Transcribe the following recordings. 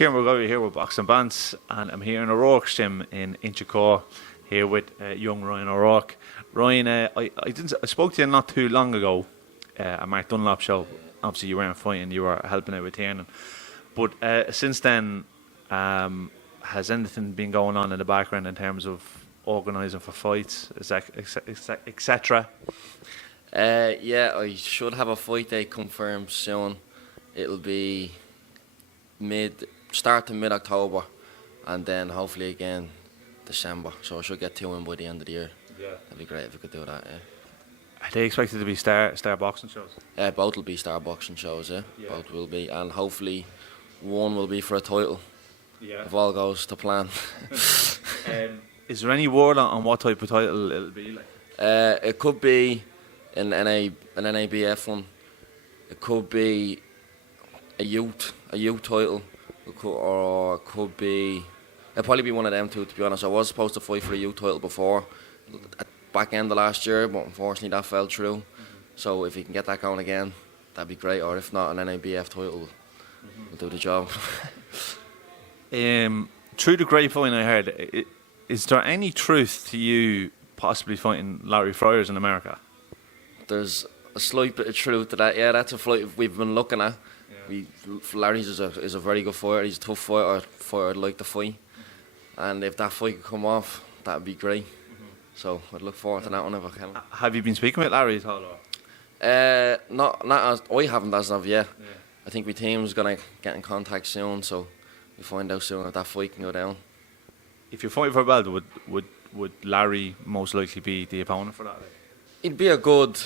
Kieran McGovey here with Box and Bants, and I'm here in Orourke gym in Inchicore, here with young Ryan Orourke. Ryan, I spoke to you not too long ago at Mark Dunlop show. Obviously you weren't fighting, you were helping out with training. But since then, has anything been going on in the background in terms of organising for fights, etc.? Yeah, I should have a fight date confirmed soon. It'll be start to mid-October, and then hopefully again December. So I should get 2 in by the end of the year. Yeah, that'd be great if we could do that. Yeah. Are they expected to be star boxing shows? Both will be star boxing shows. Yeah, both will be, and hopefully one will be for a title. Yeah, if all goes to plan. Is there any word on what type of title it'll be like? It could be an NABF one. It could be a youth title, or it could be. It'll probably be one of them two. To be honest, I was supposed to fight for a youth title before, at back end of last year, but unfortunately that fell through. Mm-hmm. So if you can get that going again, that'd be great. Or if not, an NABF title will do the job. Through the grapevine, I heard. Is there any truth to you possibly fighting Larry Fryers in America? There's a slight bit of truth to that. Yeah, that's a fight we've been looking at. Yeah. Larry's is a very good fighter. He's a tough fighter I'd like to fight. And if that fight could come off, that'd be great. So I'd look forward to that one if I can. Have you been speaking with Larry at all? Not as I haven't as of yet. Yeah. I think my team's gonna get in contact soon, so we'll find out soon if that fight can go down. If you're fighting for a belt, would Larry most likely be the opponent for that? He'd be a good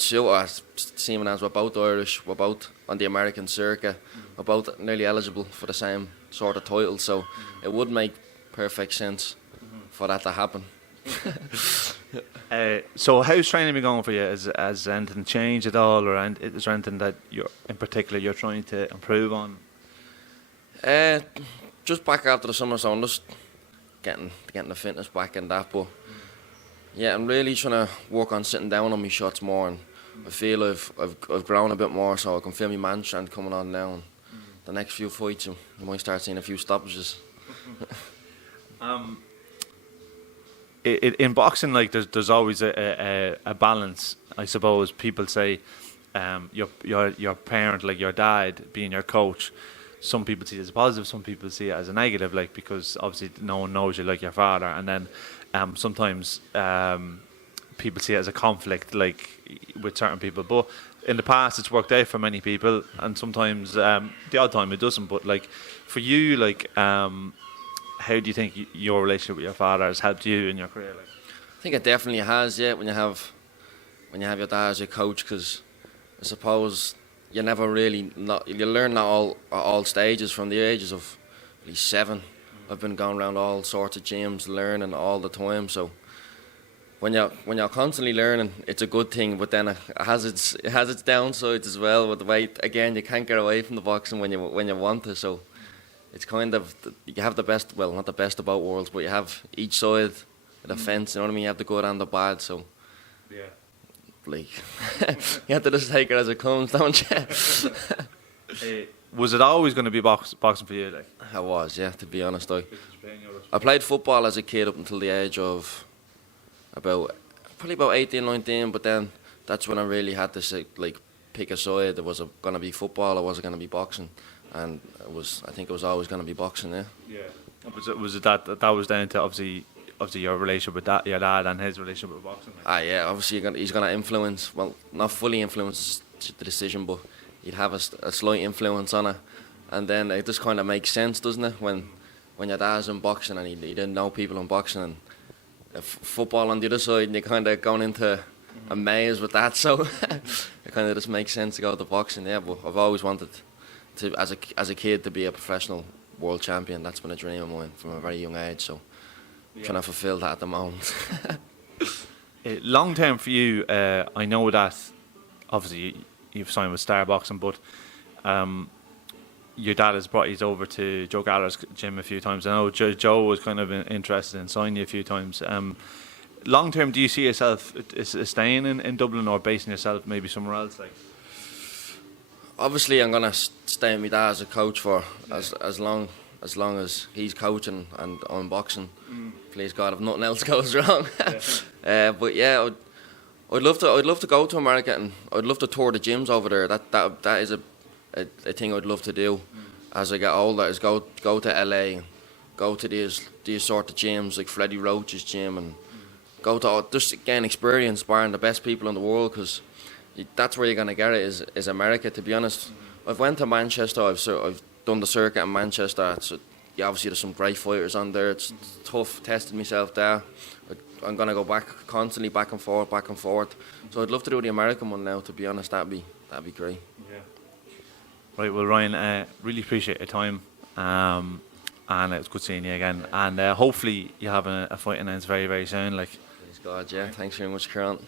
shooter, seeing as we're both Irish, we're both on the American circuit, we're both nearly eligible for the same sort of title, so it would make perfect sense for that to happen. So how's training been going for you? Has anything changed at all, or is there anything that you're trying to improve on? Just back after the summer, so I'm just getting the fitness back and that, but yeah, I'm really trying to work on sitting down on my shots more, and I feel I've grown a bit more, so I can feel my man strength coming on now. And the next few fights, you might start seeing a few stoppages. In boxing, like there's always a balance. I suppose people say your parent, like your dad, being your coach. Some people see it as a positive, some people see it as a negative, like because obviously no one knows you like your father, and then sometimes people see it as a conflict, like with certain people. But in the past, it's worked out for many people, and sometimes the odd time it doesn't. But like for you, like how do you think your relationship with your father has helped you in your career? Like? I think it definitely has. Yeah, when you have your dad as your coach, because I suppose you never really you learn that at all stages from the ages of at least 7. I've been going around all sorts of gyms, learning all the time. So when you're constantly learning, it's a good thing. But then it has its downsides as well. With the way again, you can't get away from the boxing when you want to. So it's kind of you have the best. Well, not the best of both worlds, but you have each side of the fence. You know what I mean? You have the good and the bad. So yeah. Like, you have to just take it as it comes, don't you? Was it always going to be boxing for you? Like? I was, yeah, to be honest. I played football as a kid up until the age of probably about 18, 19, but then that's when I really had to say, like, pick a side. There was going to be football, or was it going to be boxing? And I think it was always going to be boxing, yeah. Yeah. Was it that was down to obviously your relationship with your dad and his relationship with boxing? Like? Yeah, obviously he's going to influence, well, not fully influence the decision, but he'd have a slight influence on it. And then it just kind of makes sense, doesn't it, when your dad's in boxing and he didn't know people in boxing, and football on the other side, and you're kind of going into a maze with that, so it kind of just makes sense to go to boxing, yeah. But I've always wanted to, as a kid, to be a professional world champion. That's been a dream of mine from a very young age, so trying to fulfill that at the moment. Long term for you, I know that obviously you've signed with Star Boxing, but your dad has brought you over to Joe Gallagher's gym a few times. I know Joe was kind of interested in signing you a few times. Long term, do you see yourself staying in Dublin or basing yourself maybe somewhere else? Like, obviously I'm gonna stay with my dad as a coach for as long as he's coaching and I'm boxing. Please God, if nothing else goes wrong. But yeah, I'd love to go to America, and I'd love to tour the gyms over there. That is a thing I'd love to do as I get older. Is go to LA and go to these sort of gyms like Freddie Roach's gym, and go to just gain experience sparring the best people in the world, because that's where you're gonna get it is America. To be honest, I've went to Manchester. I've done the circuit in Manchester. Obviously there's some great fighters on there. It's tough testing myself there. I'm gonna go constantly back and forth. So I'd love to do the American one now. To be honest, that'd be great. Yeah. Right. Well, Ryan, really appreciate your time. And it's good seeing you again. And hopefully you have a fight announced very, very soon. Please God, yeah. Thanks very much, Kieran.